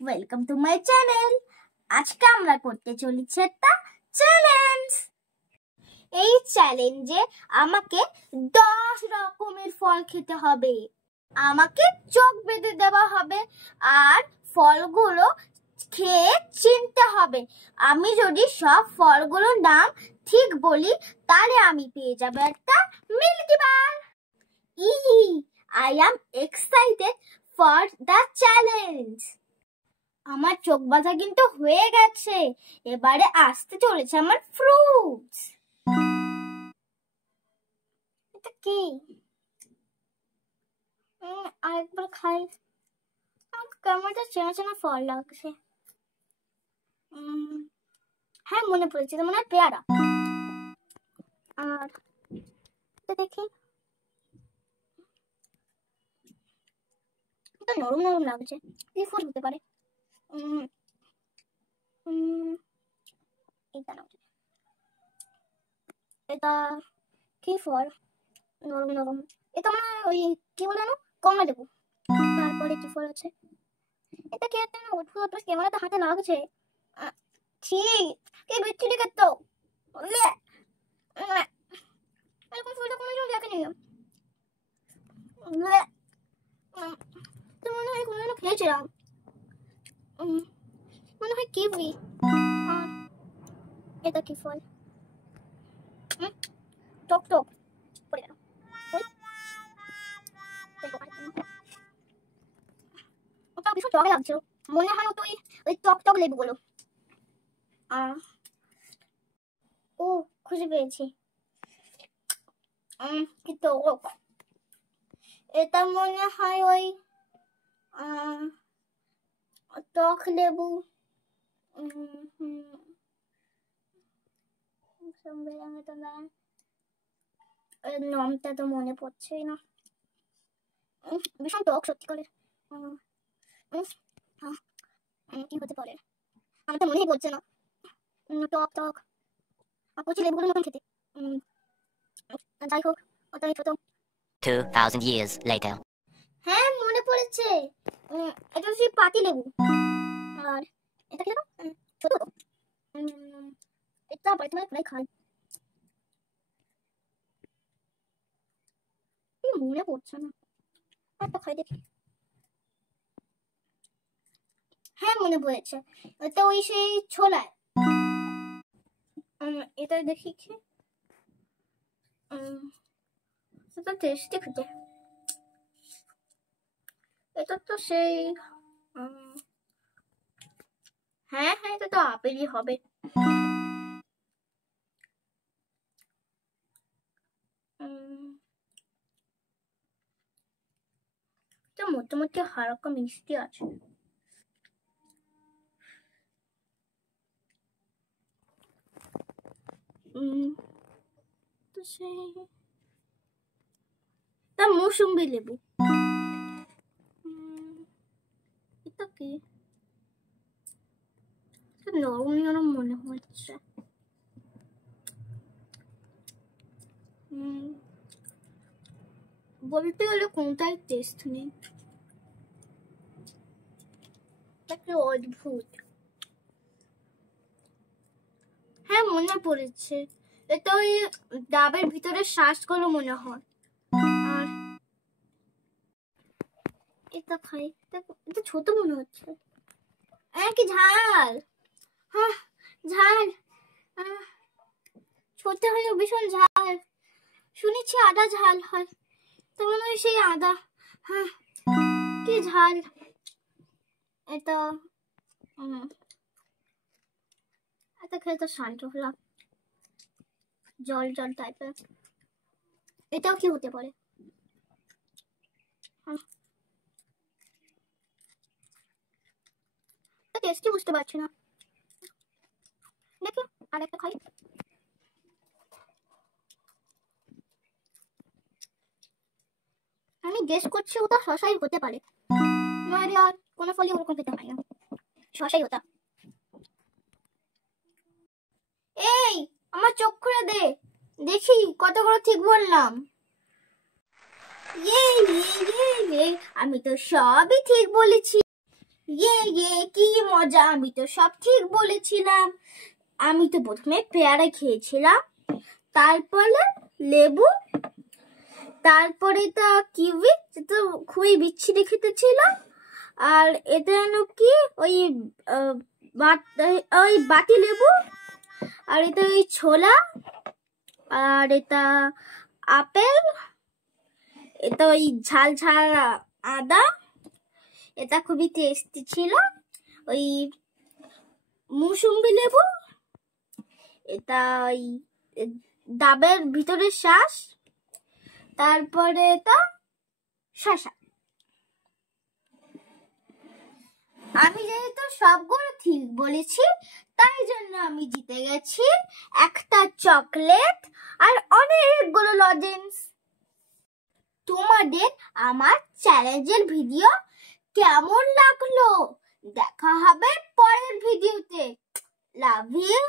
Welcome to my channel. আজকে আমরা করতে চলেছি একটা চ্যালেঞ্জ। এই চ্যালেঞ্জে আমাকে 10 রকমের ফল খেতে হবে। আমাকে চোখ বেঁধে দেওয়া হবে আর ফলগুলো খেয়ে চিনতে হবে। আমি যদি সব ফলগুলোর নাম ঠিক বলি তাহলে আমি পেয়ে যাব একটা Milky Bar. I am excited for the challenge. আমার চোখ বাঁধা কিন্তু হয়ে গেছে। এবারে আসতে চলেছে আমার ফ্রুটস। এটা কি? আরেকবার খাই। কেমন একটা চেনা চেনা ফল লাগছে। হ্যাঁ, মনে পড়েছে, তো মনে হয় পেয়ারা। আর দেখি, এটা নরম নরম লাগছে। কি ফল হতে পারে? এটা কি ফল? নরম নরম। এটা মানে ওই কি বলে না, কমলা লেবু। তারপরে কি ফল আছে? এটা কি একটা অদ্ভুত ক্যামেরাতে হাতে লাগছে। ঠিক কি বিচ্ছিরি তো এরকম ফুলটা কোনোদিন দেখেনি। তো মনে হয় কোনোদিনও খেয়েছিলাম। মনে হয় কিউই। এটা কি ফল? টক টক পড়ে গেল। ওটা ভীষণ টক লাগছিল। মনে হয় তো ওই টক টক লেবুগুলো। ও, খুঁজে পেয়েছি। কি টক। এটা মনে হয় ওই টক লেবু। নামটা তো মনে পড়ছে না। ভীষণ টক সত্যিকারের। কি হতে পারে? আমার তো মনেই পড়ছে না। টক টক কচি লেবুগুলোর মতন খেতে। যাই হোক, ওটাই ছোট। 2000 years later. হ্যাঁ, মনে পড়েছে। এটা হচ্ছে পাতি লেবু। আর এটা কি ছোট। এটা বাড়িতে মানে প্রায় খাই। মনে পড়ছে না। একটা খাই দেখি। হ্যাঁ, মনে পড়েছে। এটা ওই সেই ছোলায়। এটা দেখি কি। এটা টেস্টি খেতে। এটা তো সেই হ্যাঁ হ্যাঁ, এটা তো আপেলই হবে। এটা মোটামুটি হালকা মিষ্টি আছে। তো সেই তা মৌসুম্বি লেবু। এটা কি? নরম নরম মনে হচ্ছে। বলতে গেলে কোনটাই টেস্ট নেই। একটা অদ্ভুত। হ্যাঁ, মনে পড়েছে। এটা ওই ডাবের ভিতরে শ্বাসগুলো মনে হয়। আর এটা খাই। এটা ছোট মনে হচ্ছে। কি ঝাল। হ্যাঁ, ঝাল। ছোট হলেও ভীষণ ঝাল। শুনেছি আদা ঝাল হয়, তো মনে হয় সেই আদা। হ্যাঁ, কি ঝাল। এটা এটা খেয়ে তো শান্ত হলাম। জল জল টাইপের। এটাও কি হতে পারে? টেস্টি বুঝতে পারছি না। দেখি আর একটা খাই। আমি গেস করছি ওটা শশাই হতে পারে। নইলে আর কোনো ফলই ওরকম খেতে হয় না। শশাই ওটা। এই, আমার চোখ খুলে দে, দেখি কতগুলো ঠিক বললাম। আমি তো সবই ঠিক বলেছি। কি মজা, আমি তো সব ঠিক বলেছিলাম। আমি তো প্রথমে পেয়ারা খেয়েছিলাম, তারপরে লেবু, তারপরে তা কিউই, যেটা খুবই বিচ্ছিরি খেতে ছিল। আর এটা যেন কি ওই ওই বাটি লেবু, আর এটা ওই ছোলা, আর এটা আপেল, এটা ওই ঝাল ঝাল আদা, এটা খুবই টেস্টি ছিল। ওই মুসুম্বি লেবু, এটা ওই ডাবের ভিতরের শ্বাস, তারপরে এটা শসা। আমি যেহেতু সবগুলো ঠিক বলেছি, তাই জন্য আমি জিতে গেছি একটা চকলেট আর অনেকগুলো লজেন্স। তোমাদের আমার চ্যালেঞ্জের ভিডিও কেমন লাগলো? দেখা হবে পরের ভিডিওতে। Love you.